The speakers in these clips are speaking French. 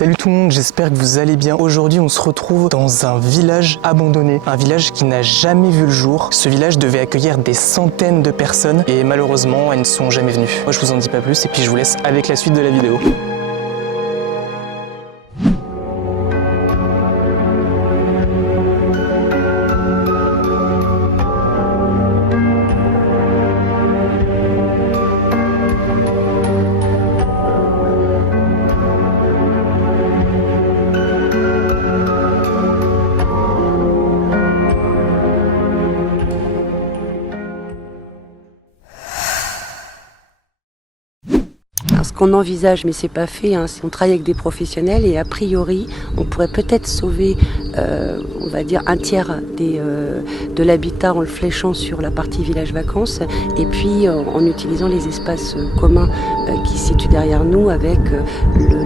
Salut tout le monde, j'espère que vous allez bien. Aujourd'hui on se retrouve dans un village abandonné, un village qui n'a jamais vu le jour. Ce village devait accueillir des centaines de personnes et malheureusement elles ne sont jamais venues. Moi je vous en dis pas plus et puis je vous laisse avec la suite de la vidéo. Ce qu'on envisage, mais c'est pas fait, on travaille avec des professionnels et a priori, on pourrait peut-être sauver, on va dire, un tiers de l'habitat en le fléchant sur la partie village vacances et puis en utilisant les espaces communs qui se situent derrière nous avec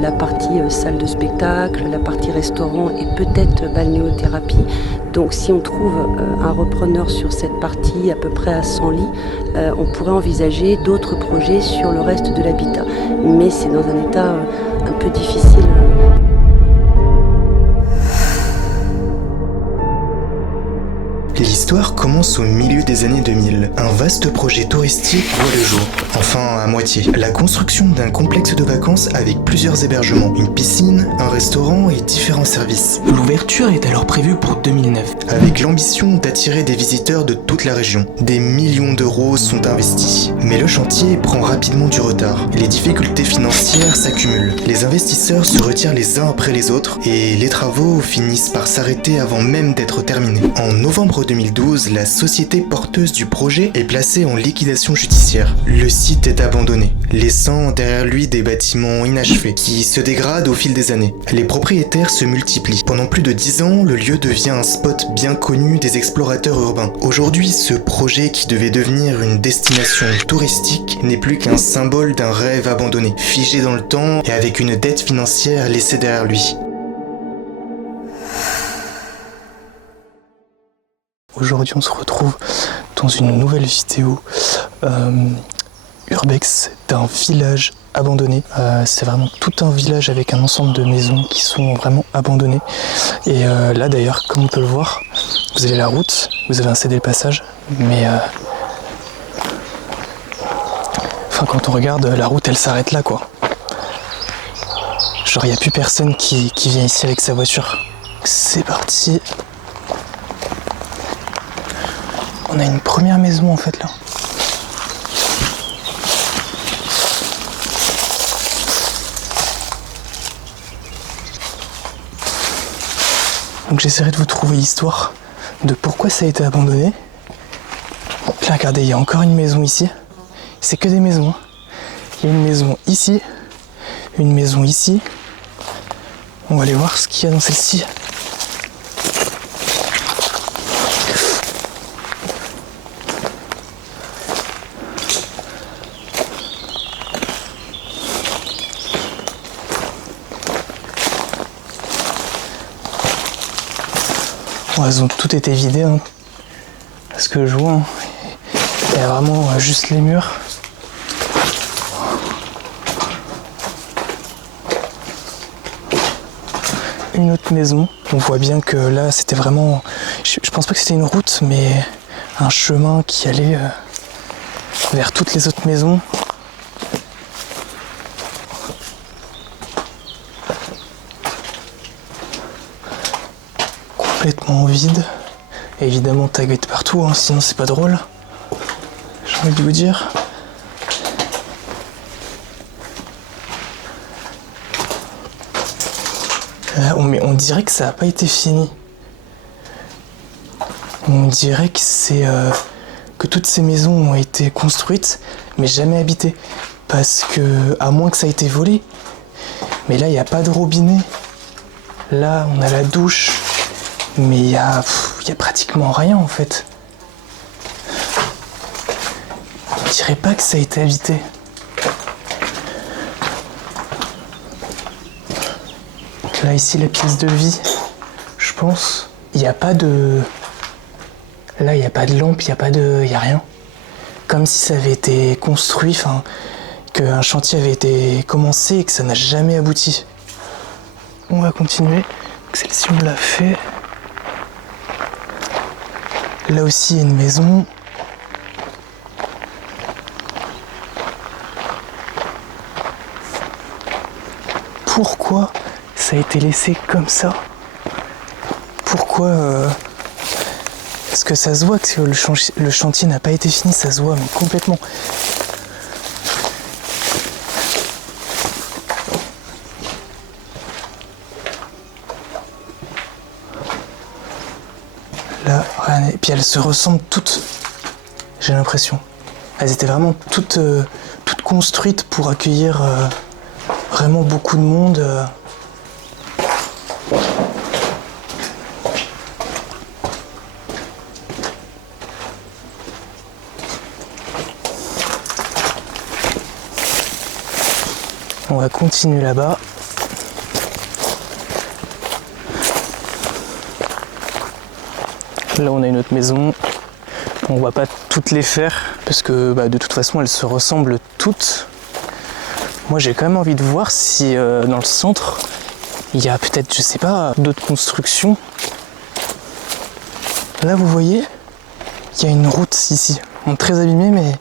la partie salle de spectacle, la partie restaurant et peut-être balnéothérapie. Donc si on trouve un repreneur sur cette partie à peu près à 100 lits, on pourrait envisager d'autres projets sur le reste de l'habitat. Mais c'est dans un état un peu difficile. L'histoire commence au milieu des années 2000. Un vaste projet touristique voit le jour. Enfin, à moitié. La construction d'un complexe de vacances avec plusieurs hébergements, une piscine, un restaurant et différents services. L'ouverture est alors prévue pour 2009, avec l'ambition d'attirer des visiteurs de toute la région. Des millions d'euros sont investis. Mais le chantier prend rapidement du retard. Les difficultés financières s'accumulent. Les investisseurs se retirent les uns après les autres et les travaux finissent par s'arrêter avant même d'être terminés. En novembre 2012, la société porteuse du projet est placée en liquidation judiciaire. Le site est abandonné, laissant derrière lui des bâtiments inachevés qui se dégradent au fil des années. Les propriétaires se multiplient. Pendant plus de 10 ans, le lieu devient un spot bien connu des explorateurs urbains. Aujourd'hui, ce projet qui devait devenir une destination touristique n'est plus qu'un symbole d'un rêve abandonné, figé dans le temps et avec une dette financière laissée derrière lui. Aujourd'hui, on se retrouve dans une nouvelle vidéo urbex d'un village abandonné. C'est vraiment tout un village avec un ensemble de maisons qui sont vraiment abandonnées. Et là d'ailleurs, comme on peut le voir, vous avez la route, vous avez un cédé le passage, mais enfin quand on regarde, la route elle s'arrête là quoi. Genre il n'y a plus personne qui vient ici avec sa voiture. C'est parti. On a une première maison en fait là. Donc j'essaierai de vous trouver l'histoire de pourquoi ça a été abandonné. Donc là regardez, il y a encore une maison ici. C'est que des maisons. Il y a une maison ici, une maison ici. On va aller voir ce qu'il y a dans celle-ci. Bon, elles ont toutes été vidées, hein, parce que je vois, hein, il y a vraiment juste les murs. Une autre maison, on voit bien que là c'était vraiment, je pense pas que c'était une route, mais un chemin qui allait vers toutes les autres maisons. Complètement vide. Et évidemment tagué de partout, hein, sinon c'est pas drôle. J'ai envie de vous dire. Là, on dirait que ça n'a pas été fini. On dirait que c'est que toutes ces maisons ont été construites mais jamais habitées. Parce que, à moins que ça ait été volé. Mais là il n'y a pas de robinet. Là on a la douche. Mais il y a pratiquement rien en fait. On dirait pas que ça a été habité. Donc là ici la pièce de vie, je pense. Il n'y a pas de... Là il n'y a pas de lampe, il n'y a rien. Comme si ça avait été construit, qu'un chantier avait été commencé et que ça n'a jamais abouti. on va continuer. Donc celle-ci on l'a fait. Là aussi il y a une maison. Pourquoi ça a été laissé comme ça? Pourquoi Parce que ça se voit que le chantier n'a pas été fini, ça se voit mais complètement. Là, et puis elles se ressemblent toutes, j'ai l'impression. Elles étaient vraiment toutes construites pour accueillir vraiment beaucoup de monde. On va continuer là-bas. Là on a une autre maison. On va pas toutes les faire parce que de toute façon elles se ressemblent toutes. Moi j'ai quand même envie de voir si dans le centre il y a peut-être, je sais pas, d'autres constructions. Là vous voyez, il y a une route ici. On est très abîmée mais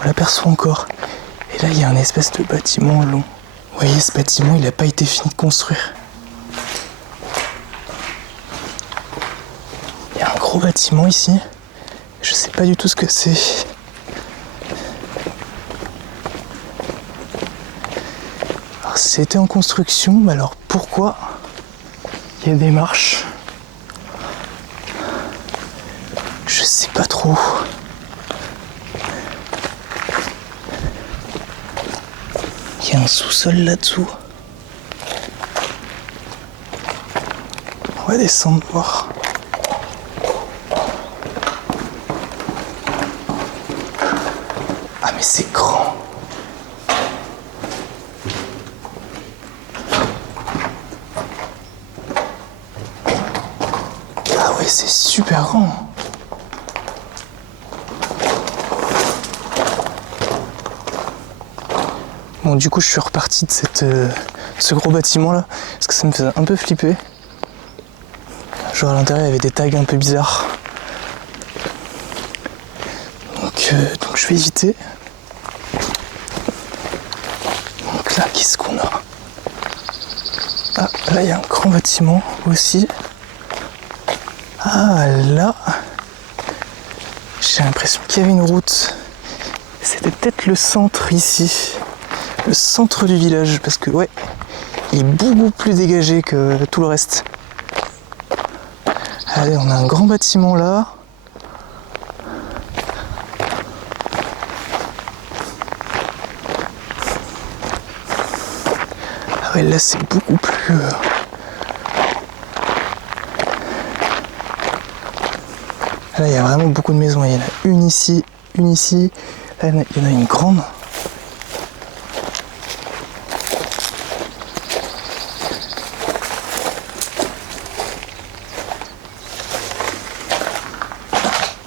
on l'aperçoit encore. Et là il y a un espèce de bâtiment long. Vous voyez ce bâtiment il n'a pas été fini de construire. Il y a un gros bâtiment ici. Je sais pas du tout ce que c'est. C'était en construction, mais alors pourquoi il y a des marches? Je sais pas trop. Il y a un sous-sol là-dessous. On va descendre voir. Ah mais c'est grand. C'est super grand. Bon du coup je suis reparti de ce gros bâtiment là parce que ça me faisait un peu flipper. Genre à l'intérieur il y avait des tags un peu bizarres. Donc je vais éviter. Donc là qu'est-ce qu'on a? Ah là il y a un grand bâtiment aussi. Ah là, j'ai l'impression qu'il y avait une route. C'était peut-être le centre ici, le centre du village, parce que ouais, il est beaucoup plus dégagé que tout le reste. Allez, on a un grand bâtiment là. Ah ouais, là c'est beaucoup plus... Là, il y a vraiment beaucoup de maisons. Il y en a une ici, une ici. Là, il y en a une grande.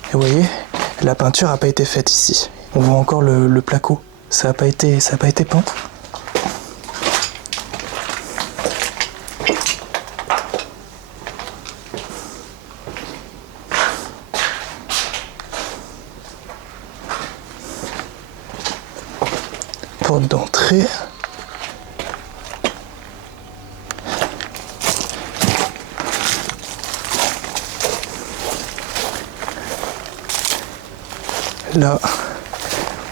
Et vous voyez, la peinture n'a pas été faite ici. On voit encore le placo. Ça n'a pas été peint. Porte d'entrée. Là,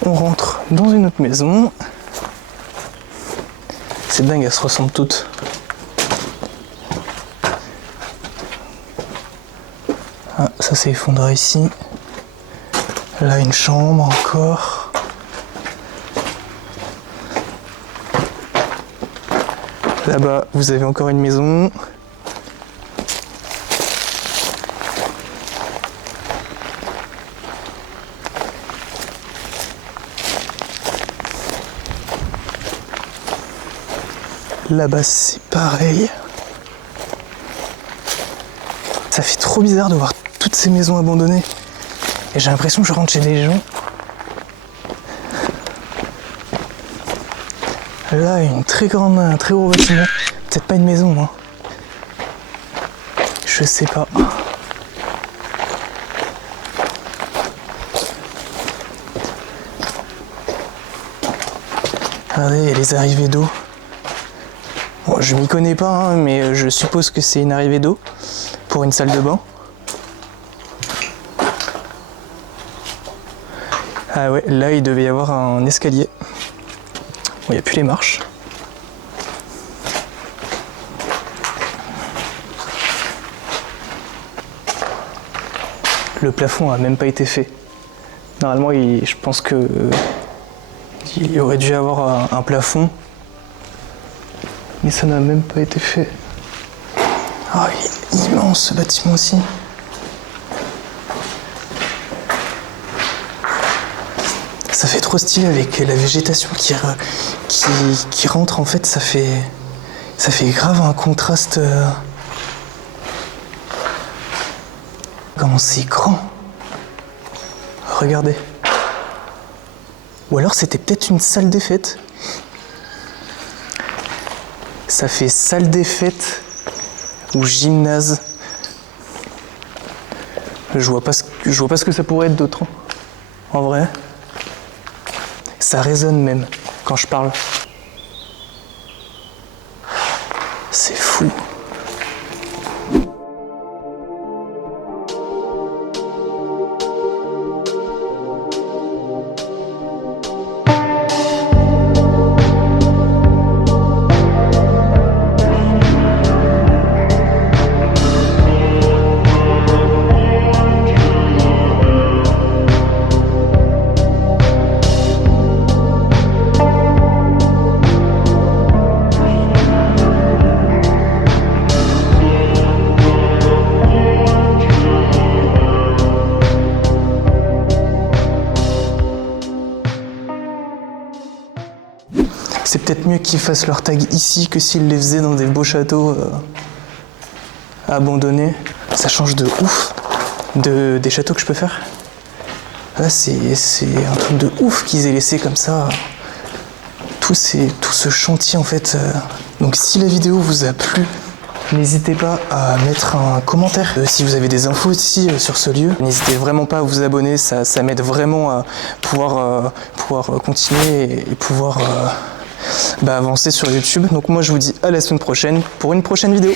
on rentre dans une autre maison. C'est dingue, elles se ressemblent toutes. Ah, ça s'est effondré ici. Là, une chambre encore. Là-bas, vous avez encore une maison. Là-bas, c'est pareil. Ça fait trop bizarre de voir toutes ces maisons abandonnées. Et j'ai l'impression que je rentre chez des gens. Là, une très très gros bâtiment. Peut-être pas une maison, hein. Je sais pas. Regardez, il y a les arrivées d'eau. Bon, je m'y connais pas, hein, mais je suppose que c'est une arrivée d'eau pour une salle de bain. Ah ouais, là il devait y avoir un escalier. Bon, il n'y a plus les marches. Le plafond a même pas été fait. Normalement, je pense que il y aurait dû avoir un plafond, mais ça n'a même pas été fait. Ah, il est immense ce bâtiment aussi. Ça fait trop stylé avec la végétation qui rentre, en fait, ça fait grave un contraste. Comment c'est grand. Regardez. Ou alors c'était peut-être une salle des fêtes. Ça fait salle des fêtes ou gymnase. Je vois pas ce que ça pourrait être d'autre. En vrai. Ça résonne même quand je parle. C'est fou. C'est peut-être mieux qu'ils fassent leur tag ici que s'ils les faisaient dans des beaux châteaux abandonnés. Ça change de ouf des châteaux que je peux faire. Là, c'est un truc de ouf qu'ils aient laissé comme ça tout ce chantier en fait. Donc si la vidéo vous a plu, n'hésitez pas à mettre un commentaire. Si vous avez des infos aussi sur ce lieu, n'hésitez vraiment pas à vous abonner, ça m'aide vraiment à pouvoir continuer et pouvoir avancer sur YouTube. Donc moi je vous dis à la semaine prochaine pour une prochaine vidéo.